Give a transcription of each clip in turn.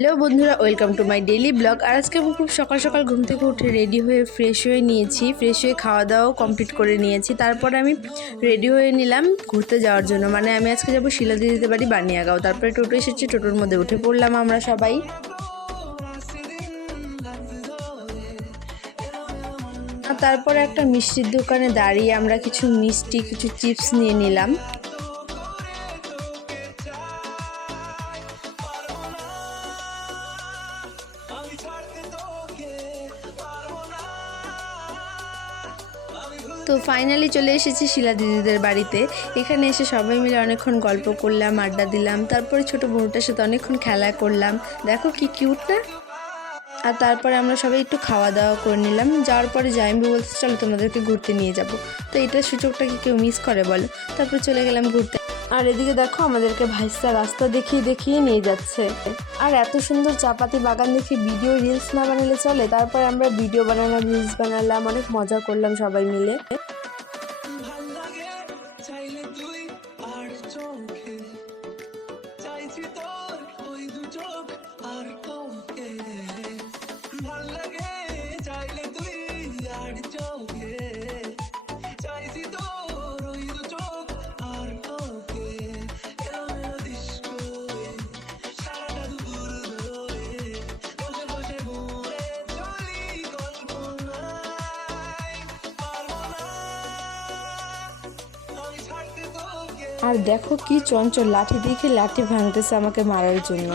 Hello বন্ধুরা, welcome to my daily blog. আর আজকে আমি খুব সকাল সকাল ঘুম থেকে উঠে রেডি হয়ে ফ্রেশ হয়ে নিয়েছি। ফ্রেশ হয়ে খাওয়া দাওয়াও কমপ্লিট করে নিয়েছি। তারপরে আমি রেডি হয়ে নিলাম ঘুরতে যাওয়ার জন্য। মানে আমি আজকে যাবো শিলা দিদিদের বাড়ি বানিয়াগাঁও। তারপরে টোটো এসেছে, টোটোর মধ্যে উঠে পড়লাম আমরা সবাই। তারপরে একটা মিষ্টির দোকানে দাঁড়িয়ে আমরা কিছু মিষ্টি, কিছু চিপস নিয়ে নিলাম। তো ফাইনালি চলে এসেছি শিলা দিদিদের বাড়িতে। এখানে এসে সবাই মিলে অনেকক্ষণ গল্প করলাম, আড্ডা দিলাম। তারপরে ছোট বোনটার সাথে অনেকক্ষণ খেলা করলাম। দেখো কি কিউট না। আর তারপরে আমরা সবাই একটু খাওয়া দাওয়া করে নিলাম। যাওয়ার পরে জাইম্বু বলতে চলো তোমাদেরকে ঘুরতে নিয়ে যাব। তো এটার সুযোগটা কি কেউ মিস করে বলো। তারপরে চলে গেলাম ঘুরতে। আর এদিকে দেখো আমাদেরকে ভাইসা রাস্তা দেখিয়ে নিয়ে যাচ্ছে। আর এত সুন্দর চাপাতি বাগান দেখে ভিডিও রিলস না বানালে চলে। তারপর আমরা ভিডিও বানালাম, রিলস বানালাম, অনেক মজা করলাম সবাই মিলে। আর দেখো কি চঞ্চল, লাঠি দেখে লাঠি ভাঙতেছে আমাকে মারার জন্য।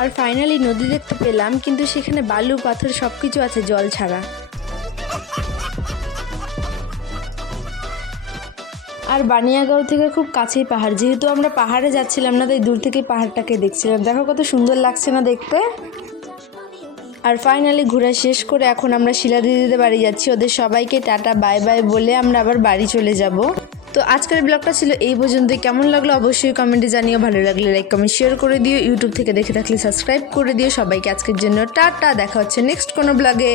আর ফাইনালি নদী দেখতে পেলাম, কিন্তু সেখানে বালু পাথর সবকিছু আছে, জল ছাড়া। আর বানিয়াগাঁও থেকে খুব কাছেই পাহাড়। যেহেতু আমরা পাহাড়ে যাচ্ছিলাম না, তাই দূর থেকে পাহাড়টাকে দেখছিলাম। দেখো কত সুন্দর লাগছে না দেখতে। আর ফাইনালি ঘোরা শেষ করে এখন আমরা শিলা দিদিদের বাড়ি যাচ্ছি। ওদের সবাইকে টাটা বাই বাই বলে আমরা আবার বাড়ি চলে যাব। তো আজকের ব্লগটা ছিল এই পর্যন্তই। কেমন লাগলো অবশ্যই কমেন্টে জানিও। ভালো লাগলে লাইক কমেন্ট শেয়ার করে দিও। ইউটিউব থেকে দেখে থাকলে সাবস্ক্রাইব করে দিও। সবাইকে আজকের জন্য টাটা। দেখা হচ্ছে নেক্সট কোনো ব্লগে।